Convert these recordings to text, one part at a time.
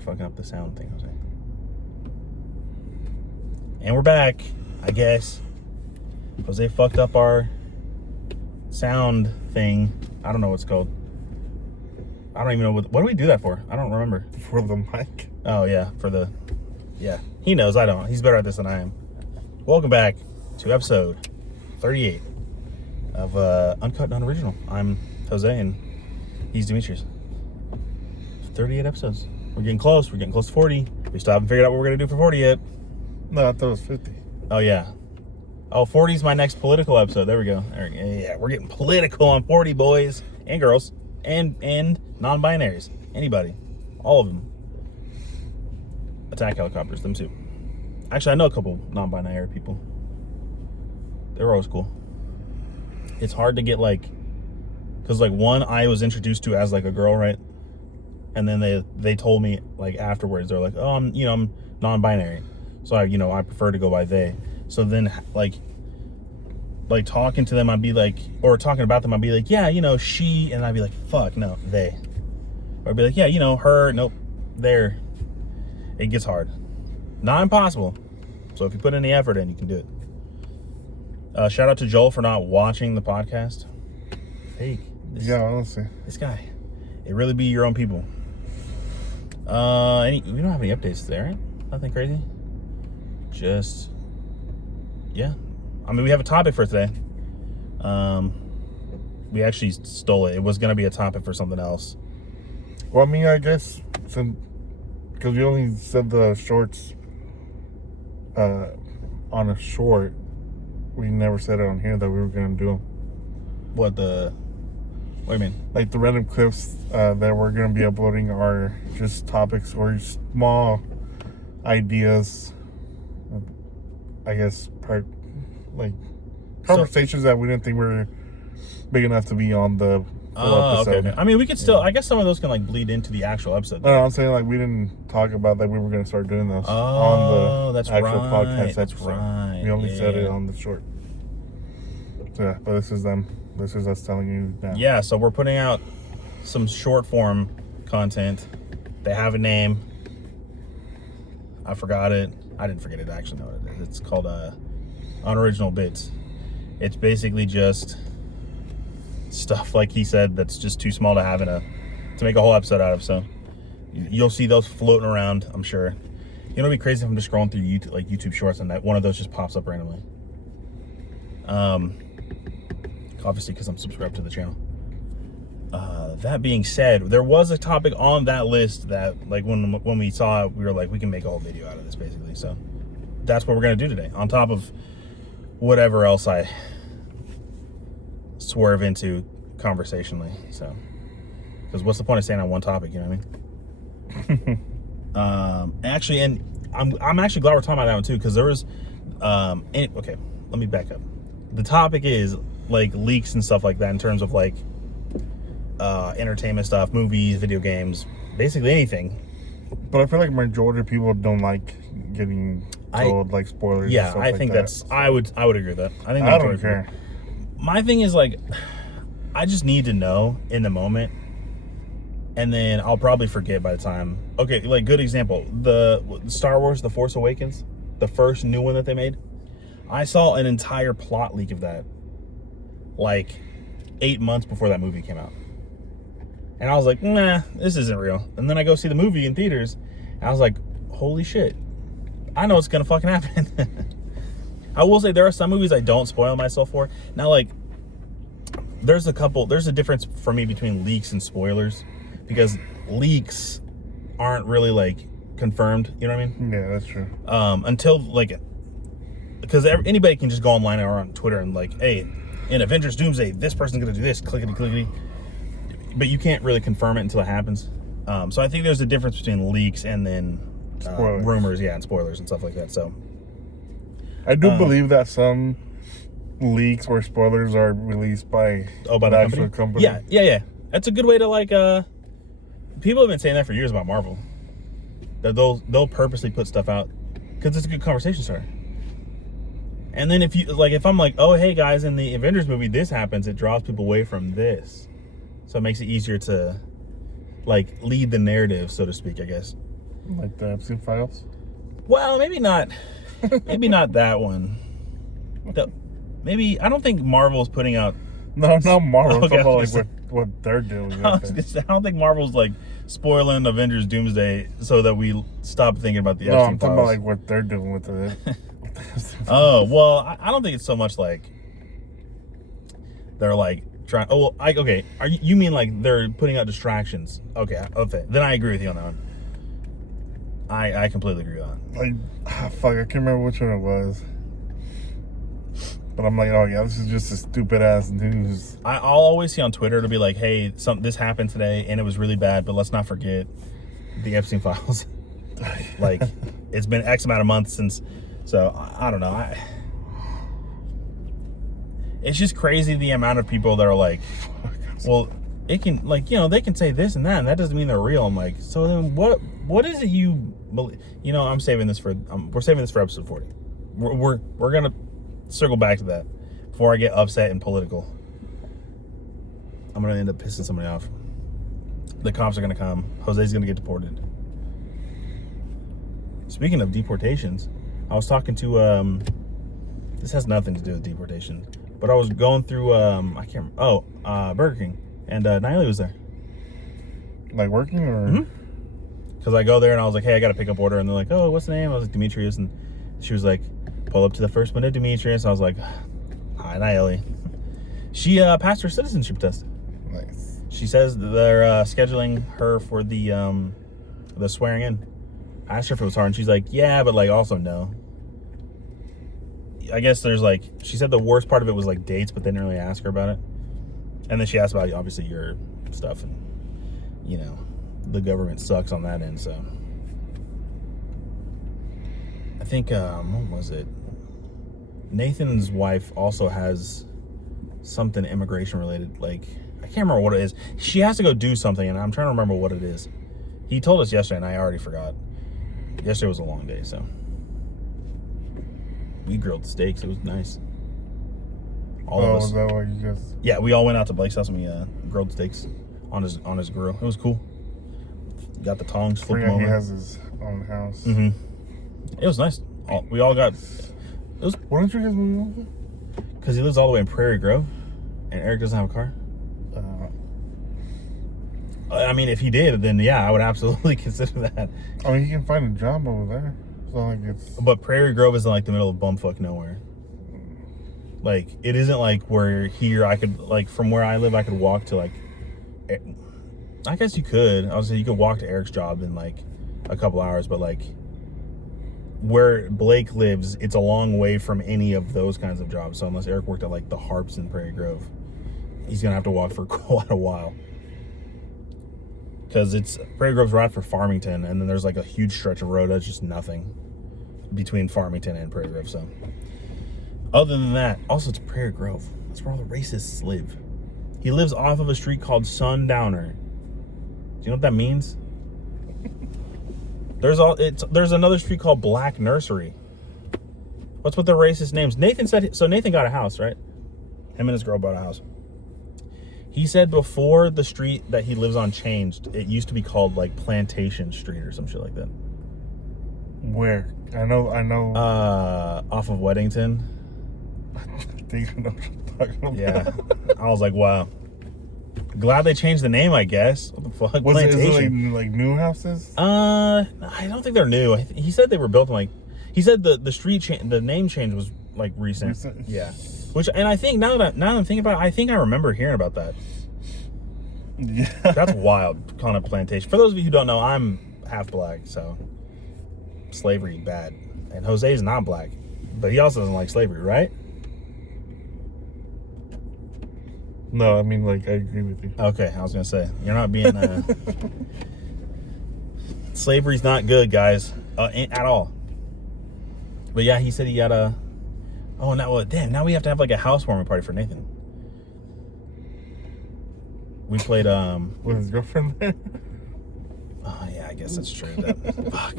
you're fucking up the sound thing, Jose. And we're back, I guess. Jose fucked up our sound thing. I don't know what it's called. I don't even know what do we do that for? I don't remember. For the mic. Oh, yeah, yeah. He knows, I don't. He's better at this than I am. Welcome back to episode 38 of Uncut and Unoriginal. I'm Jose, and he's Demetrius. 38 episodes. We're getting close. We're getting close to 40. We still haven't figured out what we're going to do for 40 yet. No, I thought it was 50. Oh, yeah. Oh, 40 is my next political episode. There we go. Yeah, we're getting political on 40, boys and girls and non-binaries. Anybody. All of them. Attack helicopters, them too. Actually, I know a couple non-binary people. They're always cool. It's hard to get, because, one I was introduced to as, a girl, right? And then they told me, afterwards, they're like, oh, I'm non-binary. So, I prefer to go by they. So then, talking to them, I'd be like, or talking about them, I'd be like, yeah, she, and I'd be like, fuck, no, they. Or I'd be like, yeah, her, nope, they're. It gets hard. Not impossible. So if you put any effort in, you can do it. Shout out to Joel for not watching the podcast. Hey. Honestly. This guy. It really be your own people. We don't have any updates today, right? Nothing crazy. Just, yeah. I mean, we have a topic for today. We actually stole it. It was going to be a topic for something else. Well, I mean, I guess, because we only said the shorts on a short, we never said it on here that we were going to do them. What do you mean? The random clips that we're going to be uploading are just topics or small ideas, I guess, conversations that we didn't think were big enough to be on the full episode. Okay. I mean, we could still, I guess some of those can bleed into the actual episode. No, I'm saying we didn't talk about that we were going to start doing those on the actual podcast That's episode. right. We only said it on the short. So, yeah, but this is them. This is us telling you now. Yeah, so we're putting out some short form content. They have a name. I forgot it. I didn't forget it. I actually know what it is. It's called Unoriginal Bits. It's basically just stuff, like he said, that's just too small to have to make a whole episode out of. So you'll see those floating around, I'm sure. It'd be crazy if I'm just scrolling through YouTube Shorts and that one of those just pops up randomly. Obviously, because I'm subscribed to the channel. That being said, there was a topic on that list that, when we saw it, we were like, we can make a whole video out of this, basically. So that's what we're going to do today, on top of whatever else I swerve into conversationally. So, because what's the point of staying on one topic, you know what I mean? Actually, and I'm actually glad we're talking about that one too, because there was, okay, let me back up. The topic is leaks and stuff like that in terms of entertainment stuff, movies, video games, basically anything. But I feel like majority of people don't like getting told spoilers. Yeah, and stuff I think that's. I would agree with that. I think I don't care. My thing is I just need to know in the moment, and then I'll probably forget by the time. Okay, good example, the Star Wars: The Force Awakens, the first new one that they made. I saw an entire plot leak of that 8 months before that movie came out. And I was like, nah, this isn't real. And then I go see the movie in theaters, and I was like, holy shit, I know what's gonna fucking happen. I will say there are some movies I don't spoil myself for. Now, there's a difference for me between leaks and spoilers, because leaks aren't really confirmed, you know what I mean? Yeah, that's true. Until because anybody can just go online or on Twitter and hey, in Avengers Doomsday, this person's gonna do this, clickety clickety. But you can't really confirm it until it happens. So I think there's a difference between leaks and then rumors, and spoilers and stuff like that. So I do believe that some leaks or spoilers are released by the actual company. Yeah. That's a good way to people have been saying that for years about Marvel. That they'll purposely put stuff out because it's a good conversation starter. And then if I'm like, oh hey guys, in the Avengers movie this happens, it draws people away from this. So it makes it easier to lead the narrative, so to speak, I guess. Like the Epstein files? Well, maybe not. Maybe not that one. Maybe I don't think Marvel's putting out. No, not Marvel. I'm Okay, talking about I was like what they're doing. I don't think Marvel's like spoiling Avengers Doomsday so that we stop thinking about the Epstein I'm talking files. about like what they're doing with it. Oh, well, I don't think it's so much like they're like trying. Oh, well, okay. You mean like they're putting out distractions? Okay. Then I agree with you on that one. I completely agree on that. Like, fuck, I can't remember which one it was. But I'm like, oh yeah, this is just a stupid ass news. I'll always see on Twitter, it'll be like, hey, this happened today and it was really bad, but let's not forget the Epstein files. Like, it's been X amount of months since. So I don't know. It's just crazy the amount of people that are like, well, it can, like, they can say this and that, and that doesn't mean they're real. I'm like, so then what is it you believe? I'm saving this for we're saving this for episode 40. We're gonna circle back to that before I get upset and political. I'm gonna end up pissing somebody off. The cops are gonna come. Jose's gonna get deported. Speaking of deportations, I was talking to this has nothing to do with deportation, but I was going through I can't remember. Burger King, and Niley was there. Like working or? Mm-hmm. Because I go there and I was like, hey, I got a pickup order, and they're like, oh, what's the name? I was like, Demetrius, and she was like, pull up to the first window, Demetrius. I was like, hi, Niley. She passed her citizenship test. Nice. She says they're scheduling her for the swearing in. I asked her if it was hard, and she's like, yeah, but like also no. I guess there's like, she said the worst part of it was like dates, but they didn't really ask her about it. And then she asked about obviously your stuff, and the government sucks on that end. So I think what was it? Nathan's wife also has something immigration related. Like, I can't remember what it is. She has to go do something, and I'm trying to remember what it is. He told us yesterday, and I already forgot. Yesterday was a long day, so we grilled steaks. It was nice. All of us. Was that what you guys? Yeah, we all went out to Blake's house and we grilled steaks on his grill. It was cool. Got the tongs, flipped them over. He has his own house. Mm-hmm. It was nice. We all got. Why don't you guys move over? Because he lives all the way in Prairie Grove, and Eric doesn't have a car. I mean, if he did, then yeah, I would absolutely consider that. I mean, he can find a job over there. It's not like it's. But Prairie Grove is in like the middle of bumfuck nowhere. Like, it isn't like where here I could, like, from where I live, I could walk to like. I guess you could. I was saying you could walk to Eric's job in like a couple hours, but like where Blake lives, it's a long way from any of those kinds of jobs. So unless Eric worked at like the Harps in Prairie Grove, he's gonna have to walk for quite a while. Because Prairie Grove's right for Farmington, and then there's like a huge stretch of road that's just nothing between Farmington and Prairie Grove. So other than that, also it's Prairie Grove. That's where all the racists live. He lives off of a street called Sundowner. Do you know what that means? There's another street called Black Nursery. What's with the racist names? Nathan said, so Nathan got a house, right? Him and his girl bought a house. He said before the street that he lives on changed, it used to be called like Plantation Street or some shit like that. Where? I know. Off of Weddington. I think I know what you're talking about. Yeah. I was like, wow. Glad they changed the name, I guess. What the fuck? Is it like new houses? I don't think they're new. He said they were built in like. He said the the name change was like recent. Yeah. And I think now that I'm thinking about it, I think I remember hearing about that. Yeah. That's wild. Calling it plantation. For those of you who don't know, I'm half black, so slavery bad. And Jose's not black, but he also doesn't like slavery, right? No, I mean, like, I agree with you. Okay, I was gonna say you're not being. Slavery's not good, guys, at all. But yeah, he said he got a. Oh, now we have to have like a housewarming party for Nathan. We played with his girlfriend there. Oh yeah, I guess that's true. Fuck.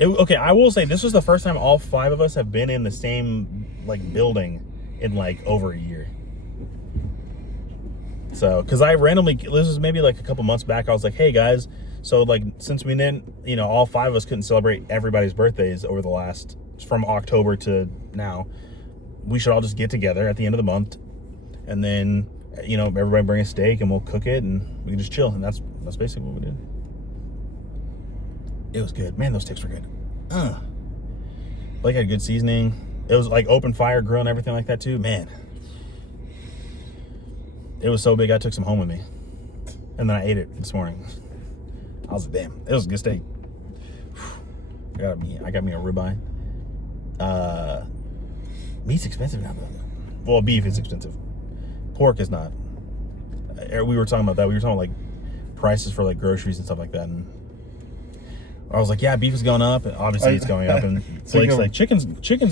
Okay, I will say this was the first time all 5 of us have been in the same like building in like over a year. So, because I randomly, this was maybe like a couple months back, I was like, hey guys, so like since we didn't, all 5 of us couldn't celebrate everybody's birthdays over the last, from October to now, we should all just get together at the end of the month, and then everybody bring a steak and we'll cook it and we can just chill. And that's basically what we did. It was good, man. Those steaks were good. Blake had good seasoning. It was like open fire grill and everything like that too, man. It was so big I took some home with me, and then I ate it this morning. I was like, damn, it was a good steak. I got me a ribeye. Meat's expensive now though. Well, beef is expensive. Pork is not. We were talking about that. We were talking about like prices for like groceries and stuff like that, and I was like, yeah, beef is going up. And obviously, it's going up, and Blake's like, chicken's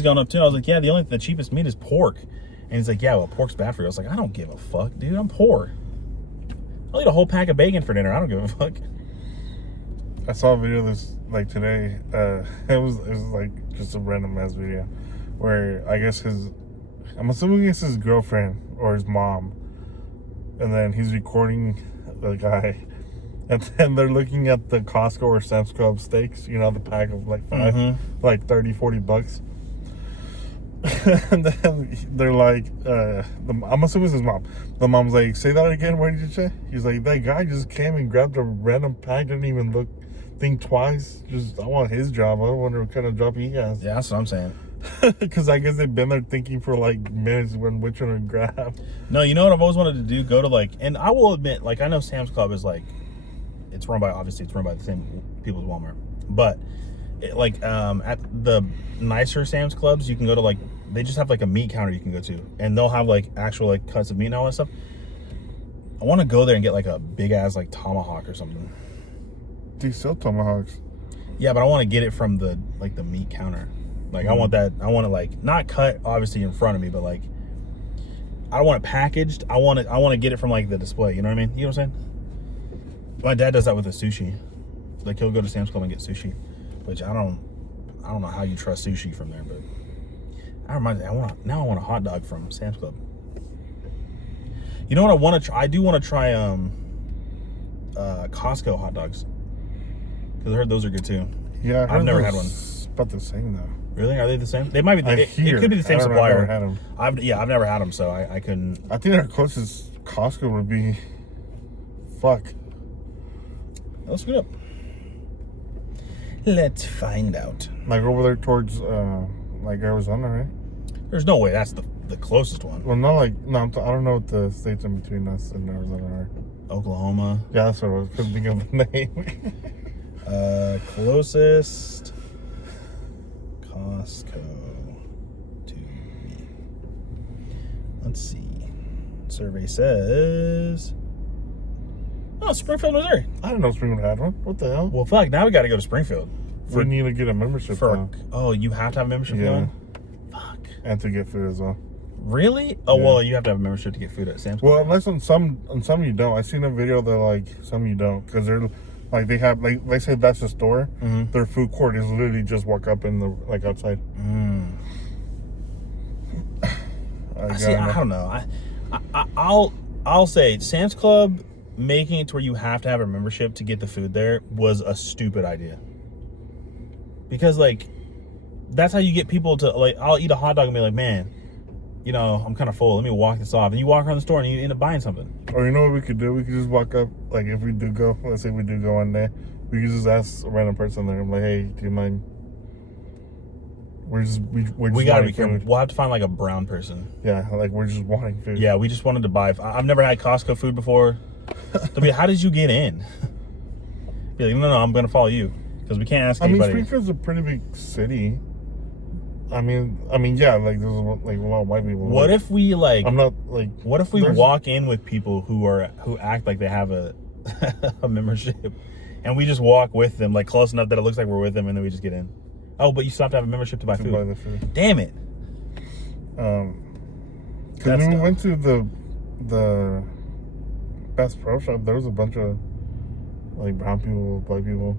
going up too. I was like, yeah, the cheapest meat is pork, and he's like, yeah, well, pork's bad for you. I was like, I don't give a fuck, dude. I'm poor. I'll eat a whole pack of bacon for dinner. I don't give a fuck. I saw a video this like today. It was like just a random ass video where I guess I'm assuming it's his girlfriend or his mom, and then he's recording the guy, and then they're looking at the Costco or Sam's Club steaks, the pack of like 5, like $30-$40. And then they're like, I'm assuming it's his mom. The mom's like, say that again, what did you say? He's like, that guy just came and grabbed a random pack, didn't even think twice. I want his job. I wonder what kind of job he has. Yeah, that's what I'm saying. Because I guess they've been there thinking for like minutes when which one to grab. No, you know what I've always wanted to do? Go to like, and I will admit, like, I know Sam's Club is like, it's run by the same people as Walmart, but at the nicer Sam's Clubs, you can go to like, they just have like a meat counter you can go to, and they'll have like actual like cuts of meat and all that stuff. I want to go there and get like a big ass like tomahawk or something. Do you sell tomahawks? Yeah, but I want to get it from the meat counter. Like, I want to like not cut obviously in front of me, but like I don't want it packaged. I want to get it from like the display. You know what I mean? You know what I'm saying? My dad does that with the sushi. Like, he'll go to Sam's Club and get sushi, which I don't know how you trust sushi from there, but I want a hot dog from Sam's Club. You know what I want to try? I do want to try Costco hot dogs, because I heard those are good too. Yeah, I've never had one. It's about the same though. Really? Are they the same? They might be. It could be the same supplier. I've never had them, so I couldn't. I think our closest Costco would be. Fuck. Let's look it up. Let's find out. Like over there towards like Arizona, right? There's no way that's the closest one. Well, I don't know what the states in between us and Arizona are. Oklahoma. Yeah, that's what I was. Couldn't think of the name. Closest Costco to me. Let's see. Survey says, oh, Springfield, Missouri. I didn't know Springfield had one. What the hell? Well, fuck, now we got to go to Springfield. We need to get a membership. Oh, you have to have a membership? Yeah. Fuck. And to get food as well. Really? Oh, yeah. Well, you have to have a membership to get food at Sam's Club. Well, unless on some you don't. I seen a video that like some you don't, because they're like they have like they say that's the store. Mm-hmm. Their food court is literally just walk up in the like outside. I don't know. I'll say Sam's Club making it to where you have to have a membership to get the food there was a stupid idea. Because like that's how you get people to like. I'll eat a hot dog and be like, man, I'm kind of full. Let me walk this off. And you walk around the store and you end up buying something. Or you know what we could do? We could just walk up. Like if we do go, let's say we do go one day, we could just ask a random person there. I'm like, hey, do you mind? We gotta be careful. We'll have to find like a brown person. Yeah, like we're just wanting food. Yeah, we just wanted to buy. I've never had Costco food before. They'll be, how did you get in? Be like, no, I'm gonna follow you, because we can't ask anybody. Springfield's a pretty big city. I mean, yeah, like there's like a lot of white people. What if we like? I'm not like. What if we walk in with people who act like they have a a membership, and we just walk with them like close enough that it looks like we're with them, and then we just get in? Oh, but you still have to have a membership to buy food. Buy the food. Damn it. Because when we went to the Bass Pro Shop, there was a bunch of like brown people, white people.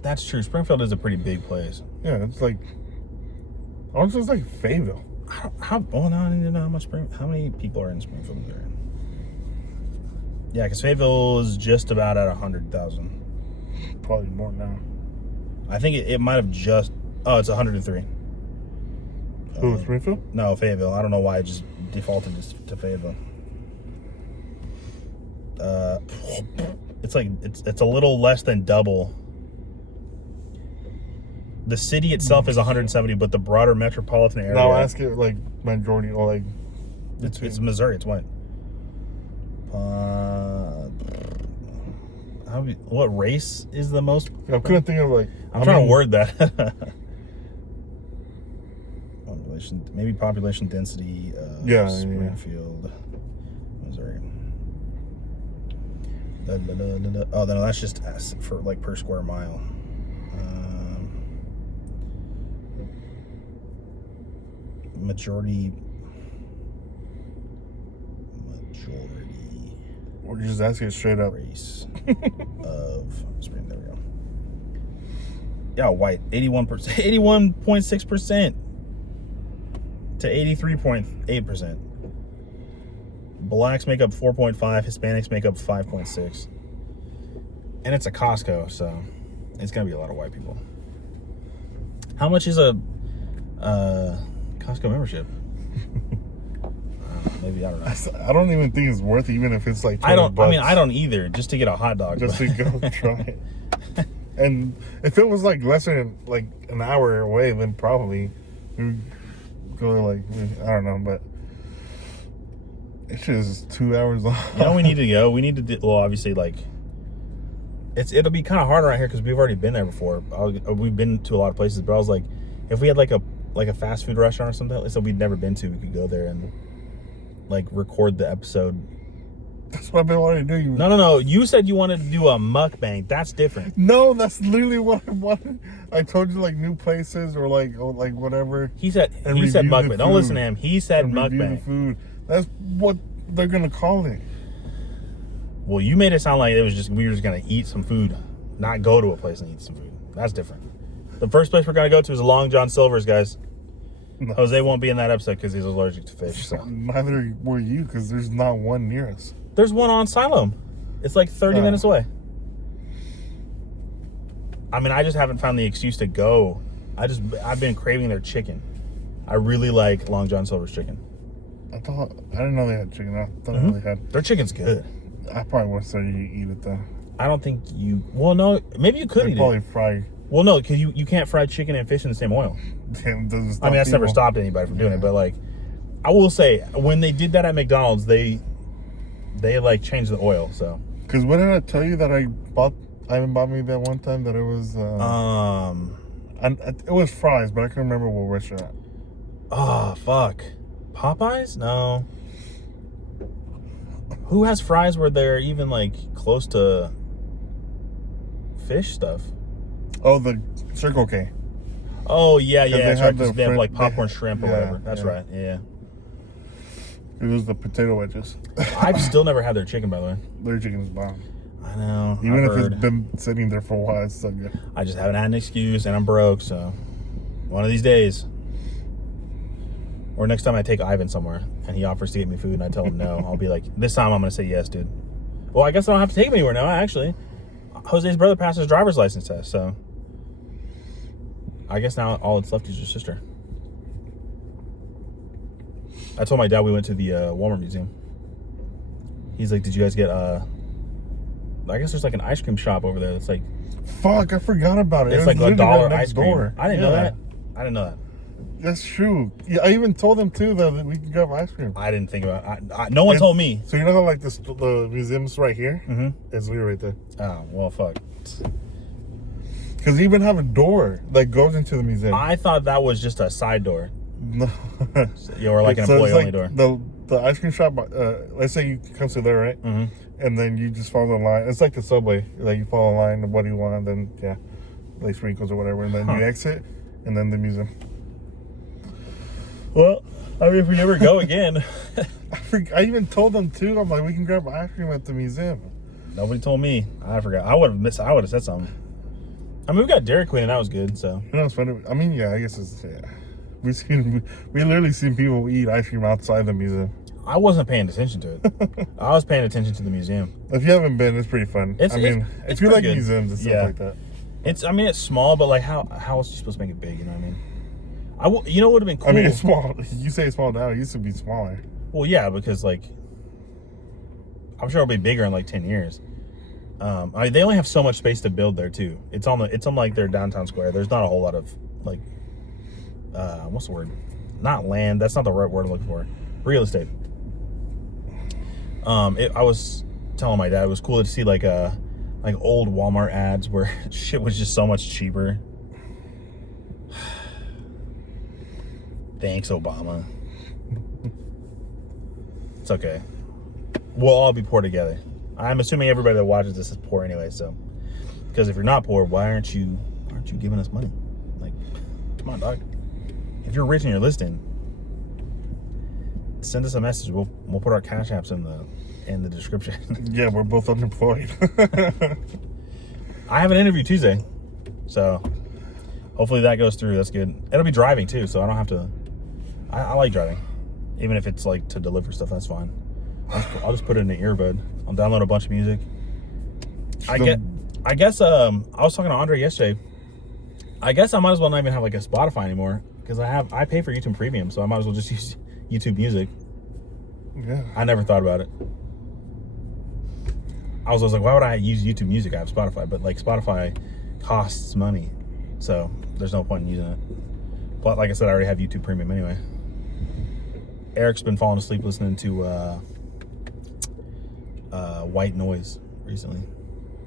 That's true. Springfield is a pretty big place. Yeah, it's like. Honestly, it's like Fayetteville. I need to know how many people are in Springfield, Missouri. Yeah, because Fayetteville is just about at 100,000. Probably more now. I think it might have just. Oh, it's 103. Who, Springfield? No, Fayetteville. I don't know why I just defaulted to Fayetteville. It's like it's a little less than double. The city itself is 170, but the broader metropolitan area. No, ask it like majority or like. It's Missouri. It's what? What race is the most? I couldn't think of like. I'm trying to word that. Maybe population density. Springfield, Missouri. Oh, no, that's just for like per square mile. Majority. Or just ask it straight up. Race of Spring. There we go. Yeah, white 81%, 81.6% to 83.8%. Blacks make up 4.5. Hispanics make up 5.6. And it's a Costco, so it's gonna be a lot of white people. How much is a Costco membership? Maybe, I don't know. I don't even think it's worth it, even if it's like $20. I don't either. Just to get a hot dog. Just to go try it. And if it was like less than like an hour away, then probably we would go like, I don't know, but it's just 2 hours long. You know, we need to go. We need to do, well, obviously, like, it'll be kind of hard around here because we've already been there before. We've been to a lot of places, but I was like, if we had like a fast food restaurant or something so we'd never been to, we could go there and like record the episode. That's what I've been wanting to do. No. You said you wanted to do a mukbang. That's different. No, that's literally what I wanted. I told you like new places or like whatever. He said mukbang. Don't listen to him. He said mukbang. The food. That's what they're gonna call it. Well, you made it sound like we were just gonna eat some food, not go to a place and eat some food. That's different. The first place we're gonna go to is Long John Silver's, guys. No. Jose won't be in that episode because he's allergic to fish. So. Neither were you, because there's not one near us. There's one on Siloam. It's like 30 minutes away. I mean, I just haven't found the excuse to go. I've been craving their chicken. I really like Long John Silver's chicken. I didn't know they had chicken. I thought they had. Their chicken's good. I probably wouldn't say you eat it though. I don't think you. Well, no, maybe you could eat probably it. Fry. Well, no, because you can't fry chicken and fish in the same oil. Damn, I mean, that's never stopped anybody from doing it, but like, I will say when they did that at McDonald's, they like changed the oil. So. Because when did I tell you that Ivan bought me that one time that it was it was fries, but I can't remember what restaurant. Oh fuck, Popeyes? No. Who has fries where they're even like close to fish stuff? Oh, the Circle K. Oh yeah, that's right. They have like popcorn shrimp or whatever. That's right. Yeah. It was the potato wedges. I've still never had their chicken, by the way. Their chicken is bomb. I know. Even if it's been sitting there for a while, it's so good. I just haven't had an excuse, and I'm broke. So one of these days, or next time I take Ivan somewhere and he offers to get me food and I tell him no, I'll be like, this time I'm gonna say yes, dude. Well, I guess I don't have to take him anywhere now. Actually, Jose's brother passed his driver's license test, so I guess now all that's left is your sister. I told my dad we went to the Walmart Museum. He's like, did you guys get I guess there's like an ice cream shop over there that's like, fuck, I forgot about it. It's like $1 ice cream. Door. I didn't know that. I didn't know that. That's true. Yeah, I even told them too that we could grab ice cream. I didn't think about it. No one told me. So you know how like the museum's right here? Mm-hmm. It's literally right there. Oh, well, fuck. Because they even have a door that goes into the museum. I thought that was just a side door. No. Or like an employee-only door. The ice cream shop, let's say you come to there, right? Mm-hmm. And then you just follow the line. It's like the subway. Like you follow the line, what do you want? Then, yeah, like sprinkles or whatever. And then you exit, and then the museum. Well, I mean, if we never go again. I even told them too. I'm like, we can grab ice cream at the museum. Nobody told me. I forgot. I would have said something. I mean, we got Dairy Queen and that was good. So. You know, it's funny. I mean, yeah, I guess it's We literally seen people eat ice cream outside the museum. I wasn't paying attention to it. I was paying attention to the museum. If you haven't been, it's pretty fun. It's if you like good. museums and stuff like that. It's small, but like how else are you supposed to make it big? You know what I mean? You know what would have been cool? I mean, it's small. You say it's small now. It used to be smaller. Well, yeah, because like I'm sure it'll be bigger in like 10 years. They only have so much space to build there too. It's on like their downtown square. There's not a whole lot of like what's the word? Not land. That's not the right word I'm looking for. Real estate. I was telling my dad it was cool to see like old Walmart ads where shit was just so much cheaper. Thanks, Obama. It's okay. We'll all be poor together. I'm assuming everybody that watches this is poor anyway, so because if you're not poor, why aren't you giving us money? Like, come on, dog. If you're rich and you're listening, send us a message. We'll put our cash apps in the description. Yeah, we're both unemployed. I have an interview Tuesday, so hopefully that goes through. That's good. It'll be driving too, so I don't have to. I like driving, even if it's like to deliver stuff. That's fine. I'll just put it in the earbud. I'll download a bunch of music. I guess I was talking to Andre yesterday. I guess I might as well not even have like a Spotify anymore because I pay for YouTube Premium, so I might as well just use YouTube Music. Yeah. I never thought about it. I was like, why would I use YouTube Music? I have Spotify, but like Spotify costs money, so there's no point in using it. But like I said, I already have YouTube Premium anyway. Eric's been falling asleep listening to white noise recently.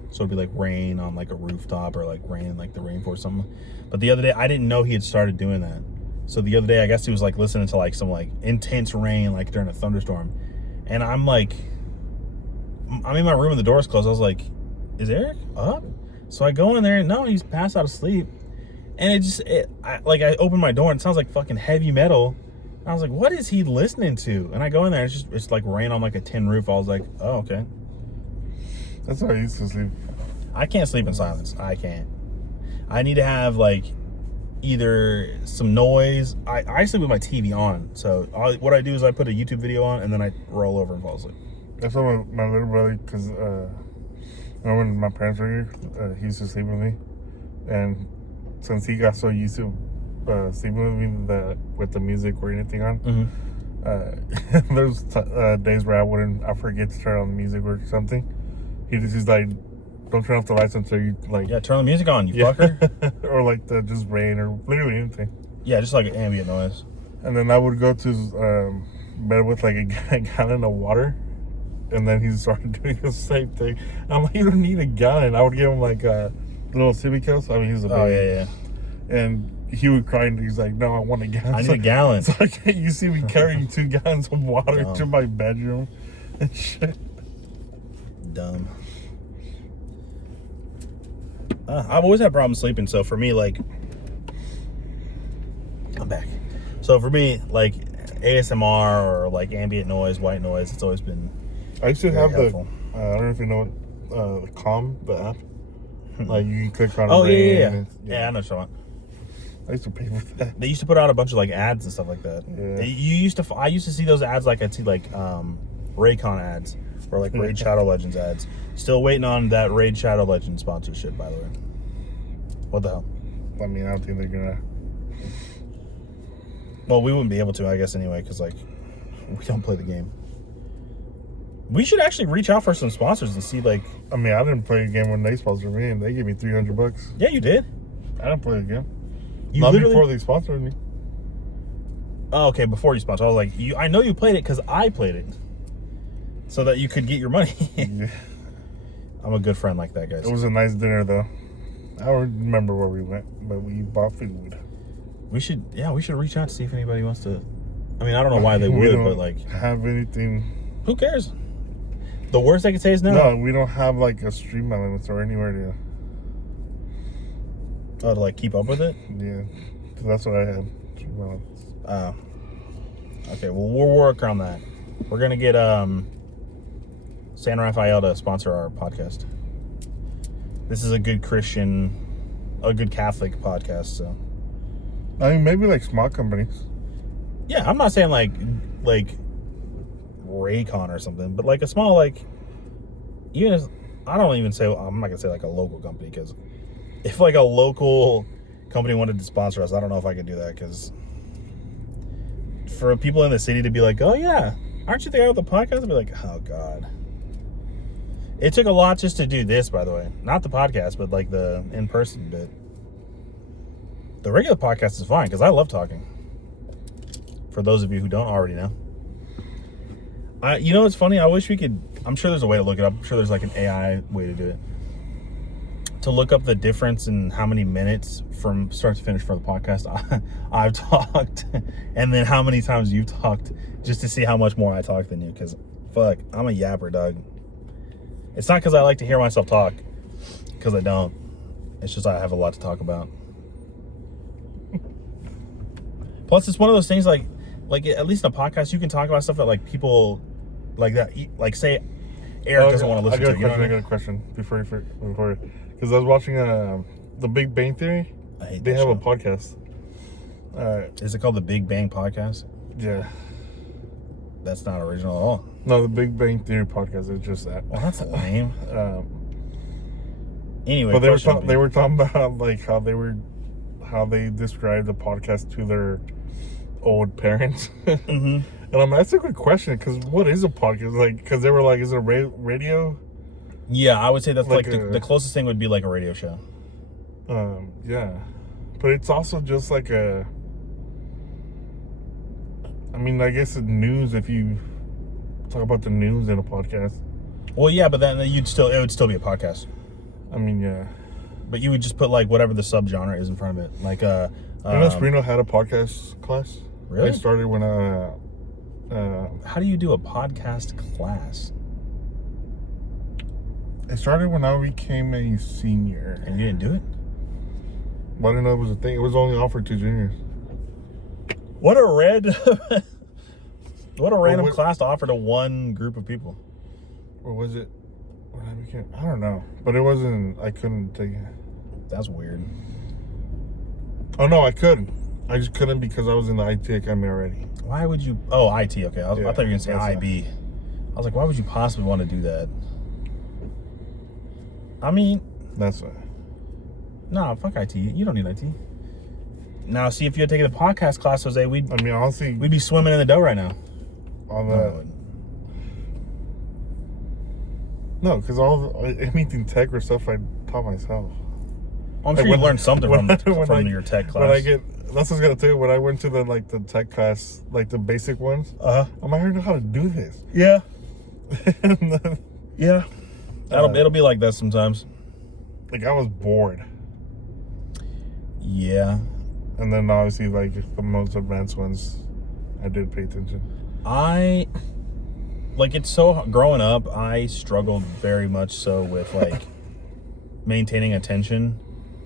So it'd be like rain on like a rooftop or like rain in like the rainforest or something. But the other day, I didn't know he had started doing that. So the other day, I guess he was like listening to like some like intense rain like during a thunderstorm. And I'm in my room and the door's closed. I was like, is Eric up? So I go in there and no, he's passed out of sleep. And I open my door and it sounds like fucking heavy metal. And I was like, what is he listening to? And I go in there and it's like rain on like a tin roof. I was like, oh, okay. That's how I used to sleep. I can't sleep in silence. I can't. I need to have like either some noise. I sleep with my TV on. So what I do is I put a YouTube video on and then I roll over and fall asleep. That's what my little brother, because when my parents were here, he used to sleep with me. And since he got so used to sleeping with me with the music or anything on, there's days where I forget to turn on the music or something. He's like, don't turn off the lights until you like. Yeah, turn the music on, you fucker. Or like just rain or literally anything. Yeah, just like ambient noise. And then I would go to bed with like a gallon of water. And then he started doing the same thing. I'm like, you don't need a gallon. I would give him like a little sippy cups. I mean, he was a baby. Oh, yeah. And he would cry and he's like, no, I want a gallon. I need a gallon. So you see me carrying 2 gallons of water to my bedroom and shit. Dumb. I've always had problems sleeping, so for me, like, I'm back. So for me, like, ASMR or like ambient noise, white noise, it's always been. I used to have helpful. I don't know if you know what, Calm, the app. Like you can click on. Oh rain yeah. And I know what you're talking I used to pay for that. They used to put out a bunch of like ads and stuff like that. Yeah. I used to see those ads like I'd see like Raycon ads or like Raid Shadow Legends ads. Still waiting on that Raid Shadow Legends sponsorship, by the way. What the hell? I mean, I don't think they're gonna. Well, we wouldn't be able to, I guess, anyway, because like we don't play the game. We should actually reach out for some sponsors and see like. I mean, I didn't play a game when they sponsored me, and they gave me $300. Yeah, you did. I didn't play the game. Not before they sponsored me. Oh, okay. Before you sponsored, I was like, I know you played it because I played it, so that you could get your money. Yeah. I'm a good friend like that, guys. It was a nice dinner, though. I don't remember where we went, but we bought food. We should reach out to see if anybody wants to. I mean, I don't know why they would, but like, have anything. Who cares? The worst they could say is no. No, we don't have like a stream elements or anywhere to. Oh, to like keep up with it? Yeah, that's what I had. Stream elements. Okay, well we'll work on that. We're gonna get San Rafael to sponsor our podcast. This is a good Catholic podcast, so. I mean, maybe like small companies. Yeah, I'm not saying like Raycon or something, but like a small, like, even if, I don't even say, I'm not gonna say like a local company, because if like a local company wanted to sponsor us, I don't know if I could do that, because for people in the city to be like, oh yeah, aren't you the guy with the podcast? I'd be like, oh god. It took a lot just to do this, by the way. Not the podcast, but like the in-person bit. The regular podcast is fine, because I love talking. For those of you who don't already know. You know what's funny? I wish we could, I'm sure there's a way to look it up. I'm sure there's like an AI way to do it. To look up the difference in how many minutes from start to finish for the podcast I've talked, and then how many times you've talked, just to see how much more I talk than you. Because, fuck, I'm a yapper, dog. It's not because I like to hear myself talk, because I don't. It's just I have a lot to talk about. Plus, it's one of those things like at least in a podcast, you can talk about stuff that like people like that, like say Eric doesn't want to listen to. I got a question before, because I was watching The Big Bang Theory. They have a podcast. Is it called The Big Bang Podcast? Yeah. That's not original at all. No, The Big Bang Theory podcast is just that. Well, that's lame. Anyway, but they were talking about like how they described the podcast to their old parents. Mm-hmm. And I'm that's a good question, because what is a podcast? Like, because they were like, is it radio? Yeah, I would say that's like the closest thing would be like a radio show. Yeah, but it's also just like a. I mean, I guess it's news if you talk about the news in a podcast. Well, yeah, but then it would still be a podcast. I mean, yeah. But you would just put like whatever the subgenre is in front of it. Like Reno had a podcast class. Really? It started when how do you do a podcast class? It started when I became a senior. And you didn't do it? Well, I didn't know it was a thing. It was only offered to juniors. What a random class to offer to one group of people. Or was it when I became? I don't know. But it wasn't. I couldn't take it. That's weird. Oh no, I couldn't. I just couldn't because I was in the IT Academy already. Why would you? Oh, IT. Okay, I thought you were gonna say IB. I was like, why would you possibly want to do that? I mean, that's why. No, fuck IT. You don't need IT. Now, see, if you had taken the podcast class, Jose, honestly, we'd be swimming in the dough right now. No, because anything tech or stuff I taught myself. I'm sure you learned something from your tech class. That's what I was gonna tell you. When I went to the tech class, like the basic ones, I'm like, I don't know how to do this. Yeah. Yeah. It'll be like that sometimes. Like, I was bored. Yeah. And then obviously, like, the most advanced ones, I did pay attention. Growing up, I struggled very much so with, like, maintaining attention.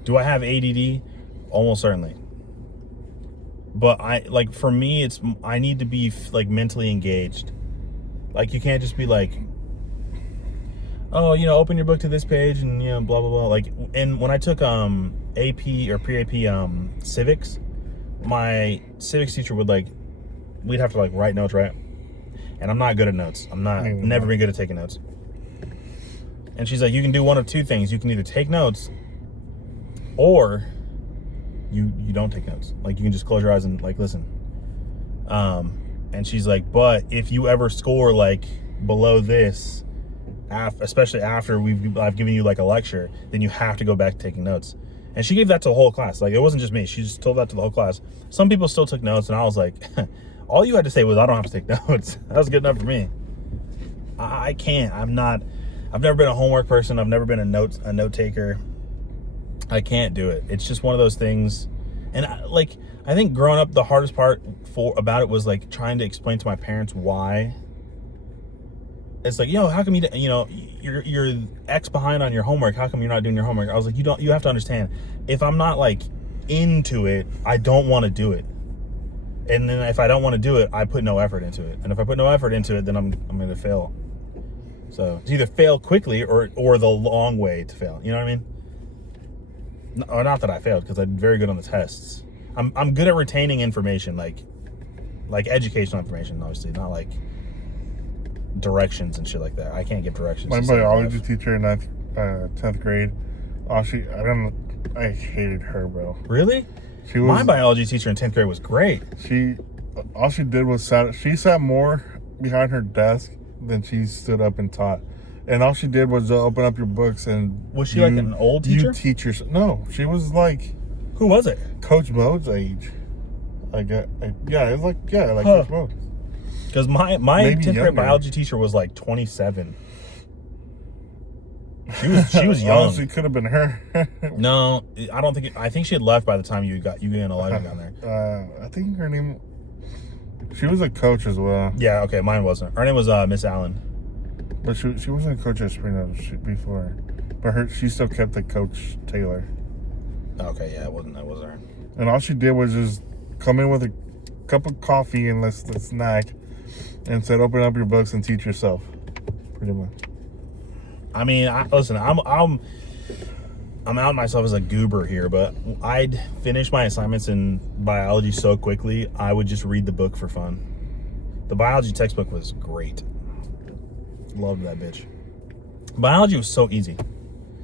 Do I have ADD? Almost certainly. But for me, I need to be, like, mentally engaged. Like, you can't just be like, oh, open your book to this page and, blah, blah, blah. Like, and when I took AP or pre-AP civics, my civics teacher would, like, we'd have to, like, write notes, right? And I'm not good at notes. Never been good at taking notes. And she's like, you can do one of two things. You can either take notes or you don't take notes. Like, you can just close your eyes and, like, listen. And she's like, but if you ever score, like, below this, especially after I've given you, like, a lecture, then you have to go back to taking notes. And she gave that to the whole class. Like, it wasn't just me. She just told that to the whole class. Some people still took notes, and I was like, all you had to say was, I don't have to take notes. That was good enough for me. I can't. I've never been a homework person. I've never been a note taker. I can't do it. It's just one of those things. And I think growing up, the hardest part about it was, like, trying to explain to my parents why. It's like, how come you're X behind on your homework? How come you're not doing your homework? I was like, you have to understand, if I'm not, like, into it, I don't want to do it. And then if I don't want to do it, I put no effort into it. And if I put no effort into it, then I'm going to fail. So it's either fail quickly or the long way to fail. You know what I mean? Or not that I failed, because I'm very good on the tests. I'm good at retaining information, like educational information, obviously, not like directions and shit like that. I can't give directions. My to save biology life. teacher in 10th grade, I hated her, bro. Really? She was, My biology teacher in 10th grade was great. all she did was she sat more behind her desk than she stood up and taught. And all she did was open up your books and... Was she like an old teacher? You teachers. No, she was like... Who was it? Coach Mode's age. It was like Huh. Coach Mode. Because my Maybe 10th grade younger. biology teacher was like 27. She was young. Honestly, could have been her. No, I don't think. I think she had left by the time you and Elijah got there. I think her name... She was a coach as well. Yeah, okay, mine wasn't. Her name was Miss Allen. But she wasn't a coach at Spring before. But she still kept the Coach Taylor. Okay, yeah, that wasn't her. And all she did was just come in with a cup of coffee and let's snack, and said, "Open up your books and teach yourself." Pretty much. I mean, listen, I'm out myself as a goober here, but I'd finish my assignments in biology so quickly, I would just read the book for fun. The biology textbook was great. Loved that bitch. Biology was so easy.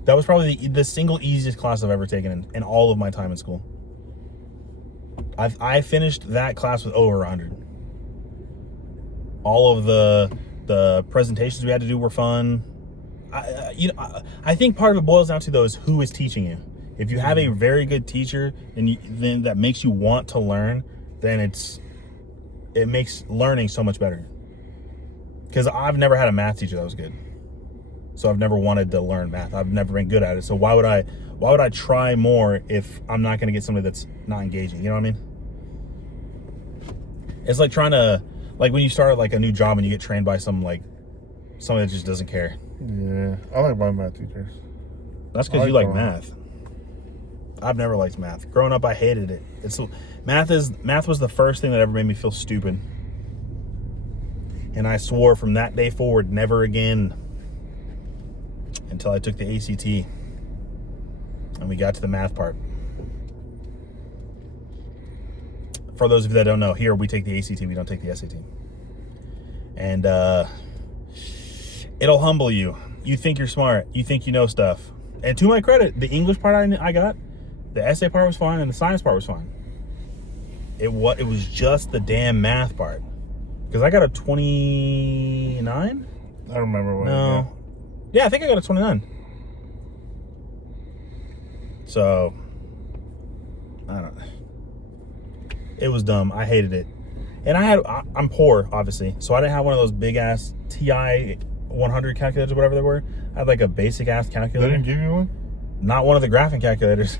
That was probably the single easiest class I've ever taken in all of my time in school. I finished that class with over 100. All of the presentations we had to do were fun. I think part of it boils down to those who is teaching you. If you have a very good teacher then that makes you want to learn, then it makes learning so much better. Because I've never had a math teacher that was good, so I've never wanted to learn math. I've never been good at it. So why would I try more if I'm not going to get somebody that's not engaging? You know what I mean? It's like trying to, like when you start like a new job and you get trained by somebody that just doesn't care. Yeah, I like my math teachers. That's because you like math. I've never liked math. Growing up, I hated it. Math was the first thing that ever made me feel stupid. And I swore from that day forward, never again, until I took the ACT and we got to the math part. For those of you that don't know, here we take the ACT, we don't take the SAT. And it'll humble you. You think you're smart. You think you know stuff. And to my credit, the English part I got, the essay part was fine, and the science part was fine. It was just the damn math part. Because I got a 29? I remember what. No. Yeah, I think I got a 29. So, I don't know. It was dumb. I hated it. And I'm poor, obviously. So I didn't have one of those big ass TI 100 calculators or whatever they were. I had like a basic ass calculator. They didn't give you one? Not one of the graphing calculators.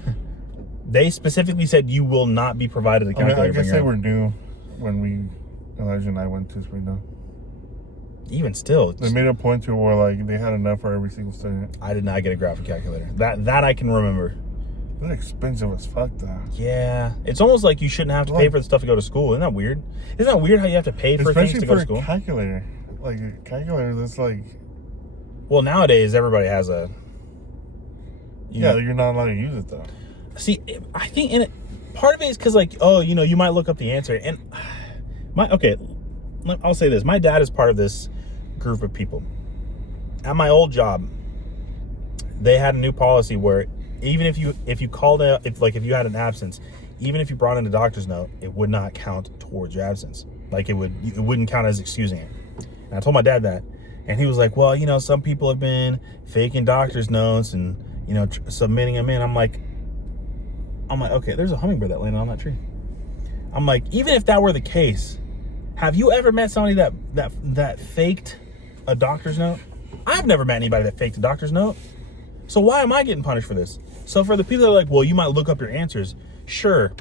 They specifically said you will not be provided a calculator. I guess they were new when Elijah and I went to Spring. Even still, they made a point to where like they had enough for every single student. I did not get a graphic calculator. That I can remember. They're expensive as fuck though. Yeah, it's almost like you shouldn't have to pay for the stuff to go to school. Isn't that weird? Isn't that weird how you have to pay for things to go to school? Especially for a calculator. Like a calculator that's like... Well, nowadays everybody has a... Yeah, you're not allowed to use it though. See, I think part of it is because like, oh, you might look up the answer. And I'll say this. My dad is part of this group of people. At my old job, they had a new policy where even if you called out, if you had an absence, even if you brought in a doctor's note, it would not count towards your absence. Like it wouldn't count as excusing it. And I told my dad that, and he was like, well, some people have been faking doctor's notes and submitting them in. I'm like, okay, there's a hummingbird that landed on that tree. I'm like, even if that were the case, have you ever met somebody that faked a doctor's note? I've never met anybody that faked a doctor's note. So why am I getting punished for this? So for the people that are like, well, you might look up your answers. Sure.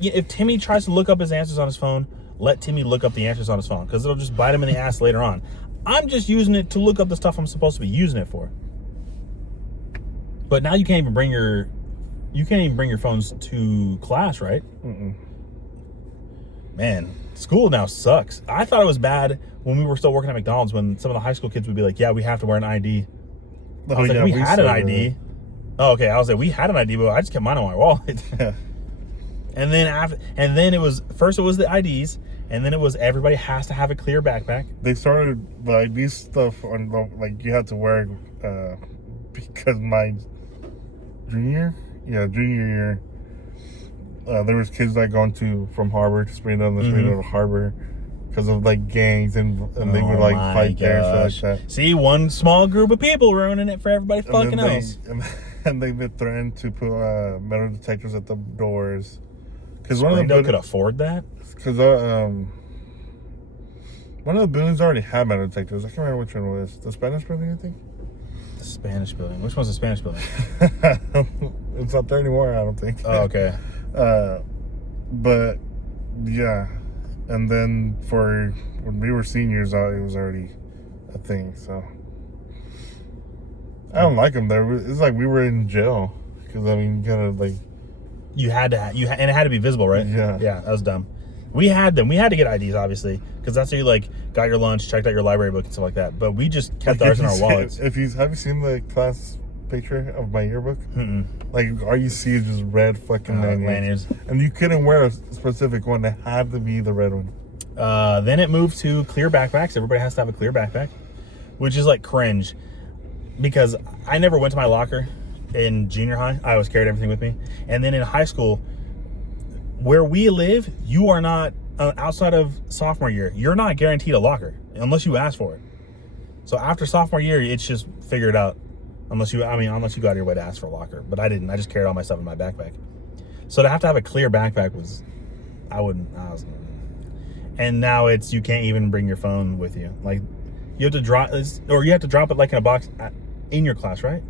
If Timmy tries to look up his answers on his phone, let Timmy look up the answers on his phone, because it'll just bite him in the ass later on. I'm just using it to look up the stuff I'm supposed to be using it for. But now you can't even bring your phones to class, right? Mm-mm. Man, school now sucks. I thought it was bad when we were still working at McDonald's, when some of the high school kids would be like, yeah, we have to wear an ID. I was like, we had an ID. Oh, okay. I was like, we had an ID, but I just kept mine on my wallet. Yeah. And then it was the IDs, And then it was everybody has to have a clear backpack. They started like these stuff on like you had to wear because my junior year, there was kids that gone from Harbor to Springdale to Harbor because of like gangs and they would like fight there and stuff like that. See, one small group of people ruining it for everybody fucking else. And they've been threatened to put metal detectors at the doors. Because one of them could afford that. Because one of the buildings already had metal detectors. I can't remember which one it was. The Spanish building, I think. The Spanish building. Which one's the Spanish building? It's not there anymore, I don't think. Oh, okay. But yeah, and then for when we were seniors, it was already a thing. So I don't like them there. It's like we were in jail because I mean, kind of like you had to and it had to be visible, right? Yeah, that was dumb. We had them. We had to get IDs, obviously, because that's how you like got your lunch, checked out your library book and stuff like that. But we just kept ours in our wallets. Have you seen the class picture of my yearbook? Like all you see is just red fucking lanyards, and you couldn't wear a specific one. It had to be the red one. Then it moved to clear backpacks. Everybody has to have a clear backpack, which is like cringe, because I never went to my locker in junior high. I always carried everything with me, and then in high school, where we live, you are not outside of sophomore year. You're not guaranteed a locker unless you ask for it. So after sophomore year, it's just figure it out. Unless you got out of your way to ask for a locker. But I didn't. I just carried all my stuff in my backpack. So to have a clear backpack and now it's, you can't even bring your phone with you. Like, you have to drop it like in a box in your class, right?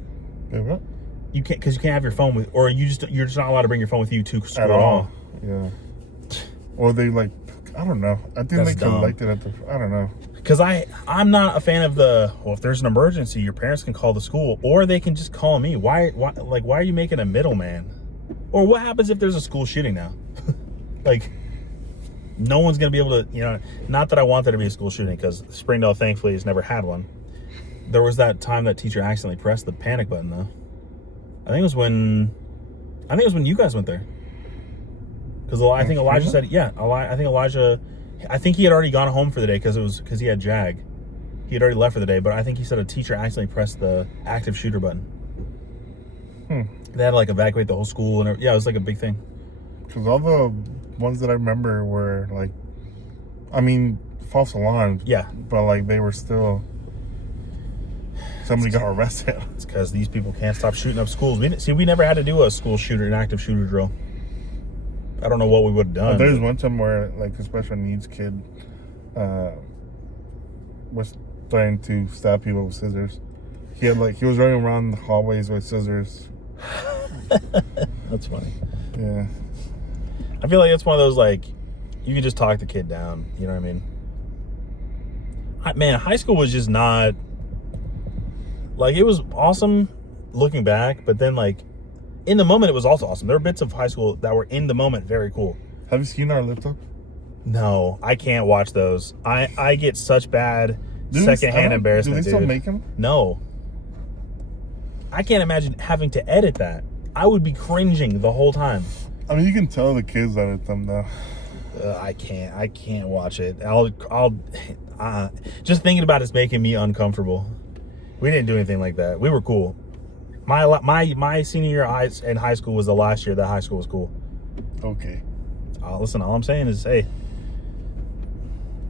Yeah, what? You can't, because you can't have your phone with, or you're just not allowed to bring your phone with you to school at all. Yeah. Or they like, I don't know. I think they collected at the, I don't know. Because I'm not a fan of if there's an emergency, your parents can call the school, or they can just call me. Why are you making a middleman? Or what happens if there's a school shooting now? Like, no one's going to be able to, not that I want there to be a school shooting, because Springdale, thankfully, has never had one. There was that time that teacher accidentally pressed the panic button, though. I think it was when you guys went there. Because I think Elijah said, I think he had already gone home for the day because he had JAG. He had already left for the day, but I think he said a teacher accidentally pressed the active shooter button. They had to like evacuate the whole school, and it was like a big thing. Because all the ones that I remember were like, I mean, false alarms. Yeah. But like they were still, somebody got arrested. It's because these people can't stop shooting up schools. We never had to do a school shooter, an active shooter drill. I don't know what we would have done. There's one time where like a special needs kid was trying to stab people with scissors. He was running around the hallways with scissors. That's funny. Yeah. I feel like it's one of those, like, you can just talk the kid down. You know what I mean? Man, high school was just not, like, it was awesome looking back, but then, like, in the moment, it was also awesome. There were bits of high school that were in the moment very cool. Have you seen our lift up? No, I can't watch those. I get such bad secondhand embarrassment. Do they still make them? No. I can't imagine having to edit that. I would be cringing the whole time. I mean, you can tell the kids edit them though. I can't watch it. I'll just thinking about it's making me uncomfortable. We didn't do anything like that. We were cool. My senior year in high school was the last year that high school was cool. Okay. Listen, all I'm saying is, hey,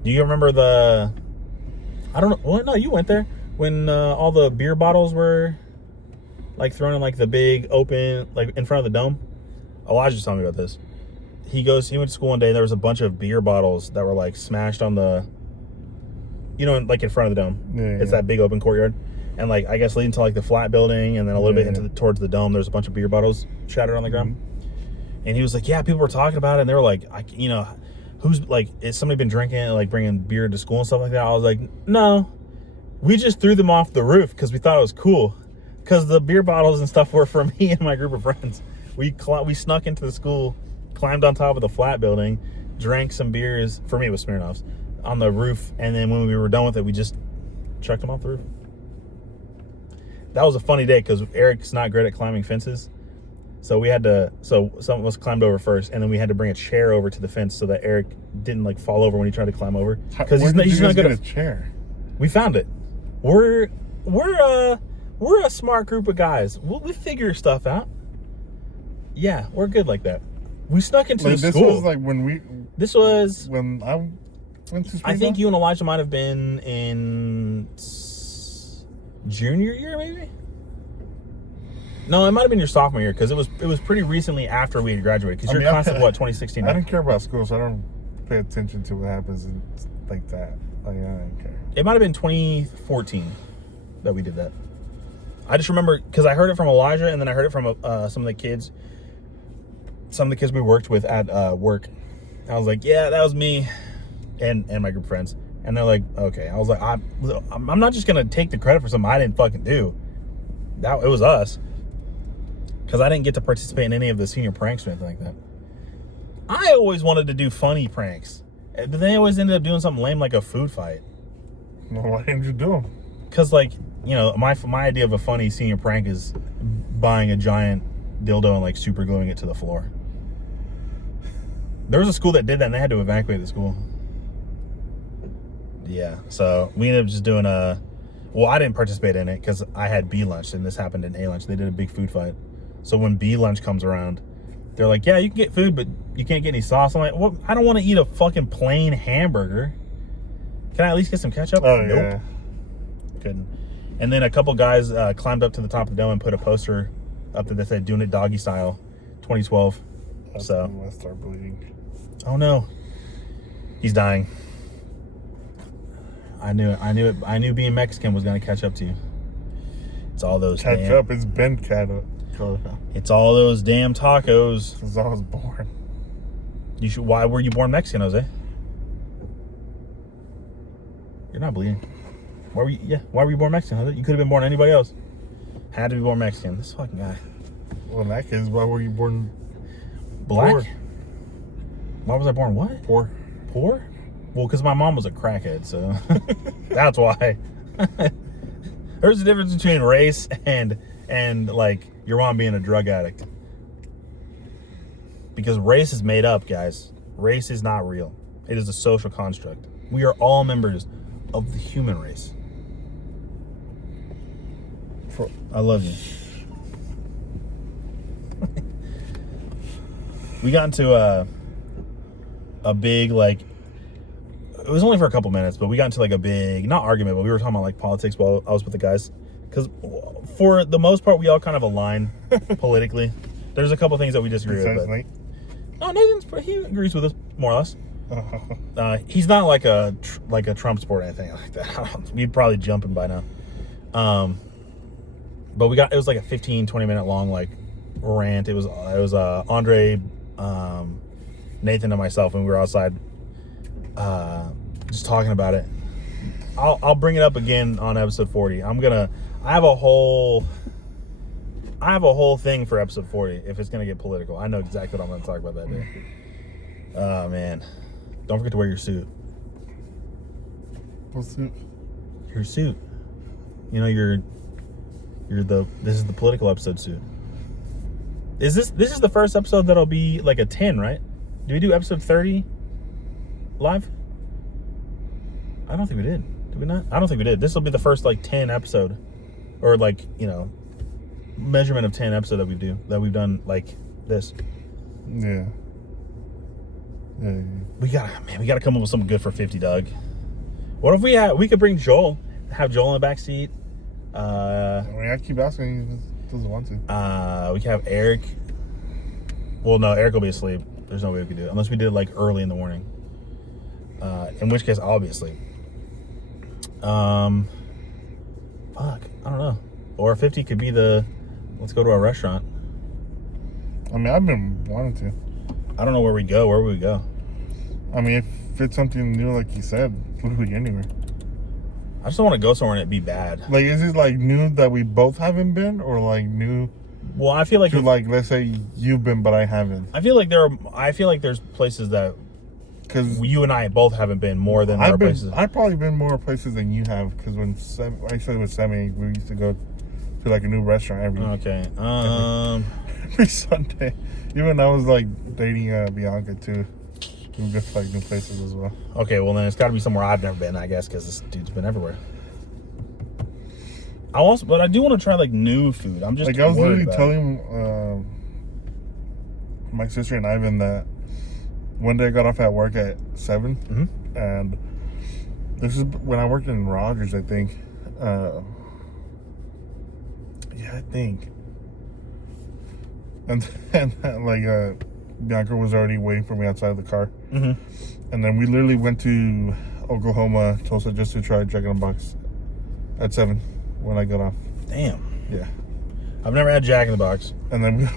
do you remember I don't know. Well, no, you went there when all the beer bottles were like thrown in like the big open, like in front of the dome. Elijah was telling me about this. He went to school one day and there was a bunch of beer bottles that were like smashed on the, like in front of the dome. Yeah, it's that big open courtyard. And like, I guess leading to like the flat building and then a little bit towards the dome, there's a bunch of beer bottles shattered on the ground. And he was like, yeah, people were talking about it. And they were like, who's like, is somebody been drinking and like bringing beer to school and stuff like that? I was like, no, we just threw them off the roof because we thought it was cool. Because the beer bottles and stuff were for me and my group of friends. We snuck into the school, climbed on top of the flat building, drank some beers. For me, it was Smirnoff's on the roof. And then when we were done with it, we just chucked them off the roof. That was a funny day because Eric's not great at climbing fences. So some of us climbed over first, and then we had to bring a chair over to the fence so that Eric didn't like fall over when he tried to climb over. Because he's not good at a chair. We found it. We're a smart group of guys. We figure stuff out. Yeah, we're good like that. We snuck into the school. This was like when I went to school. I think you and Elijah might have been in junior year, maybe. No, it might have been your sophomore year because it was pretty recently after we had graduated. Because you're class of what, 2016? I didn't care about school, so I don't pay attention to what happens and like that. Like, I didn't care. It might have been 2014 that we did that. I just remember because I heard it from Elijah, and then I heard it from some of the kids we worked with at work. I was like, yeah, that was me, and my group of friends. And they're like, okay. I was like, I'm not just gonna take the credit for something I didn't fucking do. It was us. Because I didn't get to participate in any of the senior pranks or anything like that. I always wanted to do funny pranks. But they always ended up doing something lame like a food fight. Well, why didn't you do them? Because, like, you know, my idea of a funny senior prank is buying a giant dildo and, like, super gluing it to the floor. There was a school that did that, and they had to evacuate the school. Yeah, so we ended up just doing well, I didn't participate in it because I had B lunch, and this happened in A lunch. They did a big food fight. So when B lunch comes around, they're like, yeah, you can get food, but you can't get any sauce. I'm like, well, I don't want to eat a fucking plain hamburger. Can I at least get some ketchup? Oh, nope. yeah. Couldn't. And then a couple guys climbed up to the top of the dome and put a poster up that said, doing it doggy style, 2012. That's so. when I start bleeding. Oh, no. He's dying. I knew it. I knew being Mexican was going to catch up to you. It's all those catch up. It's been catch up. It's all those damn tacos. Since I was born. Why were you born Mexican, Jose? You're not bleeding. Why were you born Mexican, Jose? You could have been born anybody else. Had to be born Mexican. This fucking guy. Well, in that case, why were you born black? Poor? Why was I born what? Poor. Poor? Well, because my mom was a crackhead, so that's why. There's a difference between race and like your mom being a drug addict. Because race is made up, guys. Race is not real. It is a social construct. We are all members of the human race. I love you. We got into a big, like, it was only for a couple minutes, but we got into like a big, not argument, but we were talking about like politics while I was with the guys. Because for the most part, we all kind of align politically. There's a couple things that we disagree with. But, no, he agrees with us more or less. He's not like a Trump support or anything like that. We'd probably jump him by now. But it was like a 15-20 minute long like rant. It was Andre, Nathan, and myself, and we were outside just talking about it. I'll bring it up again on episode 40. I have a whole thing for episode 40 if it's gonna get political. I know exactly what I'm gonna talk about that day. Oh man. Don't forget to wear your suit. What suit? Your suit. You know, this is the political episode suit. This is the first episode that'll be like a 10, right? Do we do episode 30 live? I don't think we did. Did we not? I don't think we did. This will be the first like 10 episode, or like, you know, measurement of 10 episode that we've done like this. Yeah. We gotta come up with something good for 50, Doug. What if we could bring Joel, have Joel in the back seat. I keep asking, he doesn't want to. We can have Eric. Well, no, Eric will be asleep. There's no way we could do it unless we did it like early in the morning. In which case, I'll be asleep. Fuck, I don't know. Or 50 could be let's go to a restaurant. I mean, I've been wanting to. I don't know where we go. Where would we go? I mean, if it's something new, like you said, literally anywhere. I just don't want to go somewhere and it be bad. Like, is it like new that we both haven't been, or like new? Well, I feel like like, let's say you've been, but I haven't. I feel like there's places that because you and I both haven't been more than there are places. I've probably been more places than you have. Because when I said with Semi, we used to go to like a new restaurant every. Okay. every Sunday. Even I was like dating Bianca too. We go to like new places as well. Okay, well then it's got to be somewhere I've never been, I guess, because this dude's been everywhere. But I do want to try like new food. I'm just like I was worried literally about telling my sister and Ivan that one day I got off at work at 7, and this is when I worked in Rogers, I think. Yeah, I think. And like Bianca was already waiting for me outside of the car. And then we literally went to Oklahoma, Tulsa, just to try Jack in the Box at 7 when I got off. Damn. Yeah. I've never had Jack in the Box. And then we were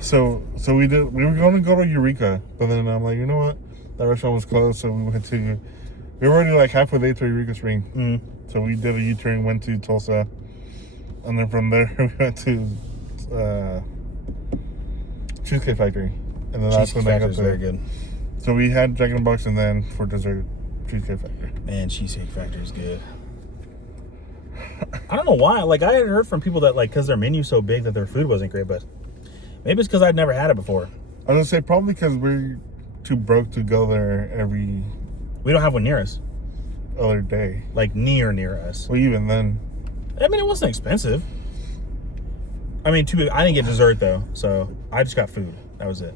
going to go to Eureka, but then I'm like, you know what? That restaurant was closed, so we were already like halfway there to Eureka Spring. So we did a U-turn, went to Tulsa, and then from there we went to Cheesecake Factory. And then that's when I got there. Very good. So we had Jack in the Box, and then for dessert, Cheesecake Factory. Man, Cheesecake Factory is good. I don't know why. Like, I had heard from people that, like, because their menu's so big that their food wasn't great, but maybe it's because I'd never had it before. I was going to say, probably because we're too broke to go there every... We don't have one near us. Other day. Like, near us. Well, even then. I mean, it wasn't expensive. I mean, I didn't get dessert, though, so I just got food. That was it.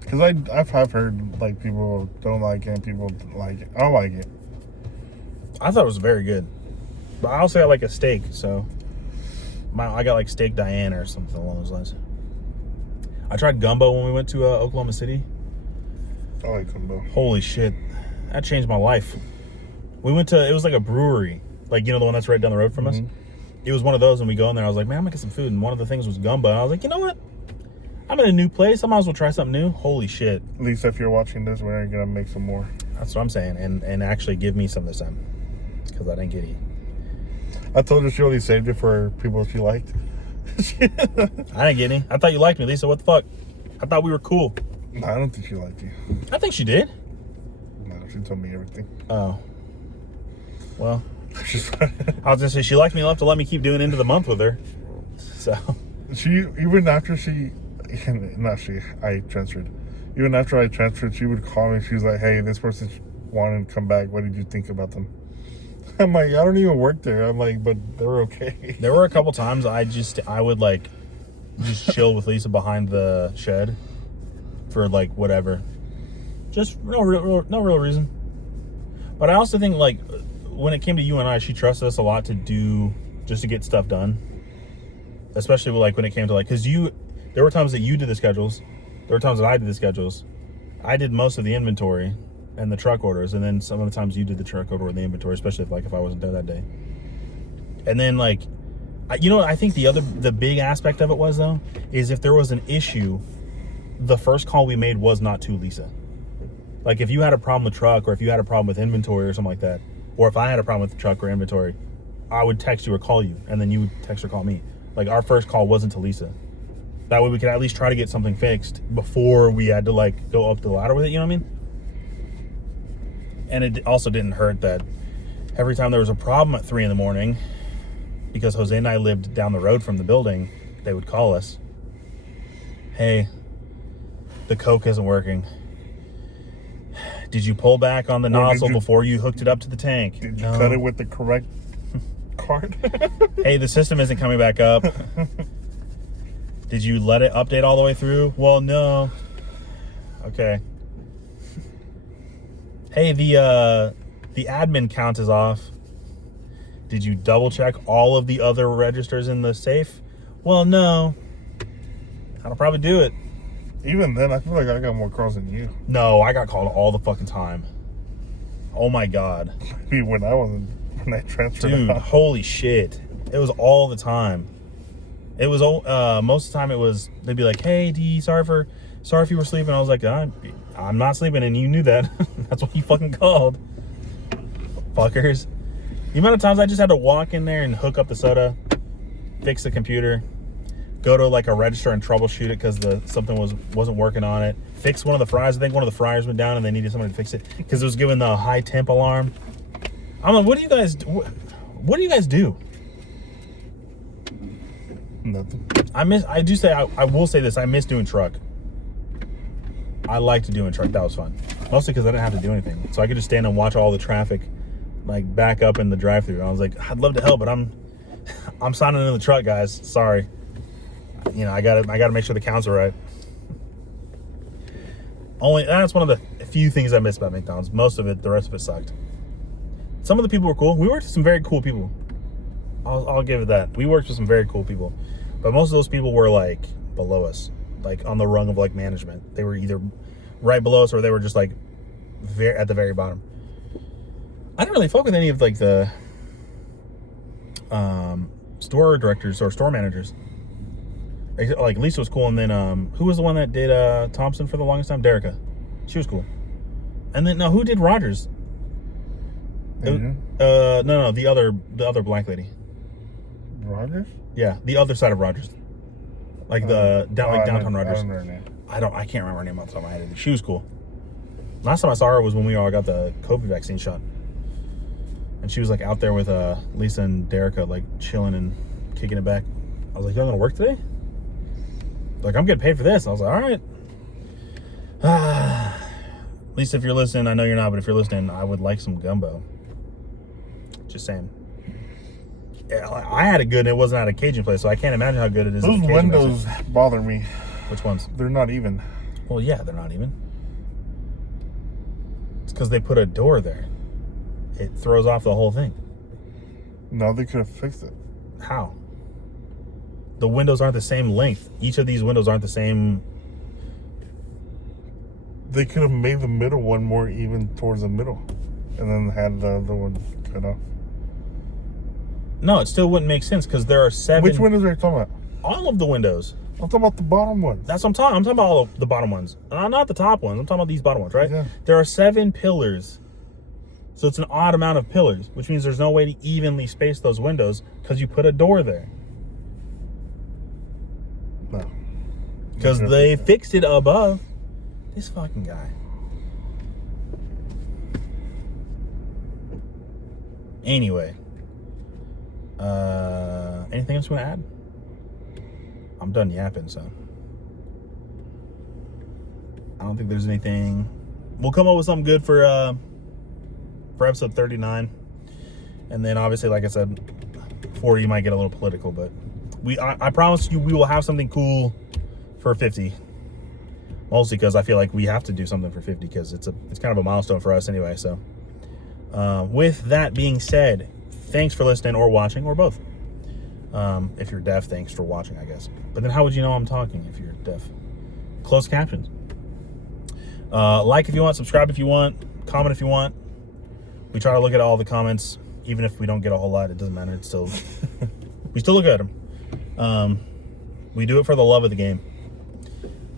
Because I've heard, like, people don't like it and people like it. I don't like it. I thought it was very good. But I also got, like, a steak, so... I got, like, steak Diane or something along those lines. I tried gumbo when we went to Oklahoma City. I like gumbo. Holy shit. That changed my life. We went to... It was like a brewery. Like, you know, the one that's right down the road from us? It was one of those, and we go in there. I was like, man, I'm going to get some food. And one of the things was gumbo. And I was like, you know what? I'm in a new place. I might as well try something new. Holy shit. Lisa, if you're watching this, we're going to make some more. That's what I'm saying. And actually give me some this time. Because I didn't get any. I told her she only saved it for people she liked. I didn't get any. I thought you liked me, Lisa. What the fuck? I thought we were cool. No, I don't think she liked you. I think she did. No, she told me everything. Oh. Well. I was going to say, she liked me enough to let me keep doing Into the Month with her. So. Even after I transferred. Even after I transferred, she would call me. She was like, hey, this person wanted to come back. What did you think about them? I'm like, I don't even work there. I'm like, but they're okay. There were a couple times I would like just chill with Lisa behind the shed for like whatever. Just no real reason. But I also think like when it came to you and I, she trusted us a lot to get stuff done. Especially like when it came to like, because there were times that you did the schedules. There were times that I did the schedules. I did most of the inventory and the truck orders, and then some of the times you did the truck order and the inventory, especially if I wasn't there that day. And then like, I think the big aspect of it was though, is if there was an issue, the first call we made was not to Lisa. Like if you had a problem with truck, or if you had a problem with inventory or something like that, or if I had a problem with the truck or inventory, I would text you or call you, and then you would text or call me. Like our first call wasn't to Lisa. That way we could at least try to get something fixed before we had to like go up the ladder with it, you know what I mean? And it also didn't hurt that every time there was a problem at 3 a.m, because Jose and I lived down the road from the building, they would call us. Hey, the Coke isn't working. Did you pull back on the nozzle before you hooked it up to the tank? Did you cut it with the correct card? Hey, the system isn't coming back up. Did you let it update all the way through? Well, no. Okay. Hey, the admin count is off. Did you double check all of the other registers in the safe? Well, no. That'll probably do it. Even then, I feel like I got more calls than you. No, I got called all the fucking time. Oh my God. Maybe when I transferred. Dude, holy shit. It was all the time. It was most of the time it was, they'd be like, hey D, sorry if you were sleeping. I was like, I'm not sleeping, and you knew that. That's what you fucking called. Fuckers. The amount of times I just had to walk in there and hook up the soda, fix the computer, go to like a register and troubleshoot it because something wasn't working on it, fix one of the fries. I think one of the fryers went down and they needed somebody to fix it because it was giving the high temp alarm. I'm like, what do you guys do? Nothing. I will say this. I miss doing truck. I liked doing truck. That was fun. Mostly because I didn't have to do anything. So I could just stand and watch all the traffic, like, back up in the drive-thru. I was like, I'd love to help, but I'm signing in the truck, guys. Sorry. You know, I gotta make sure the counts are right. That's one of the few things I miss about McDonald's. Most of it, the rest of it sucked. Some of the people were cool. We worked with some very cool people. I'll give it that. We worked with some very cool people. But most of those people were, like, below us. Like, on the rung of, like, management. They were either right below us or they were just, like, at the very bottom. I didn't really fuck with any of, like, the store directors or store managers. Like, Lisa was cool, and then who was the one that did Thompson for the longest time? Derica. She was cool. And then who did Rogers? No, the other black lady. Rogers? Yeah, the other side of Rogers. Like downtown Rogers. I don't know her name. I can't remember her name off the top of my head. She was cool. Last time I saw her was when we all got the COVID vaccine shot. And she was like out there with Lisa and Derica, like chilling and kicking it back. I was like, y'all gonna work today? Like, I'm getting paid for this. I was like, all right. Lisa, if you're listening, I know you're not, but if you're listening, I would like some gumbo. Just saying. Yeah, I had it good and it wasn't at a Cajun place, so I can't imagine how good it is. Those windows bother me. Which ones? They're not even. Well, yeah, they're not even. It's because they put a door there. It throws off the whole thing. No, they could have fixed it. How? The windows aren't the same length. Each of these windows aren't the same. They could have made the middle one more even towards the middle, and then had the other one cut off. No, it still wouldn't make sense because there are 7. Which windows are you talking about? All of the windows. I'm talking about the bottom ones. That's what I'm talking. I'm talking about all of the bottom ones. Not the top ones. I'm talking about these bottom ones, right? Yeah. There are 7 pillars. So it's an odd amount of pillars, which means there's no way to evenly space those windows because you put a door there. No. Because they fixed it above. This fucking guy. Anyway. Anything else you want to add? I'm done yapping, so. I don't think there's anything. We'll come up with something good for episode 39. And then obviously, like I said, 40 might get a little political, but I promise you we will have something cool for 50. Mostly because I feel like we have to do something for 50 because it's kind of a milestone for us anyway. So with that being said, thanks for listening or watching or both. If you're deaf, thanks for watching, I guess. But then how would you know I'm talking if you're deaf? Closed captions. Like if you want, subscribe if you want, comment if you want. We try to look at all the comments, even if we don't get a whole lot. It doesn't matter. It's still we still look at them. We do it for the love of the game.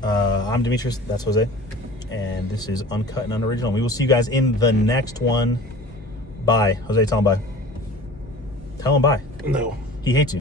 I'm Demetrius. That's Jose, and this is Uncut and Unoriginal. We will see you guys in the next one. Bye, Jose. Tell him bye. Tell him bye. No. He hates you.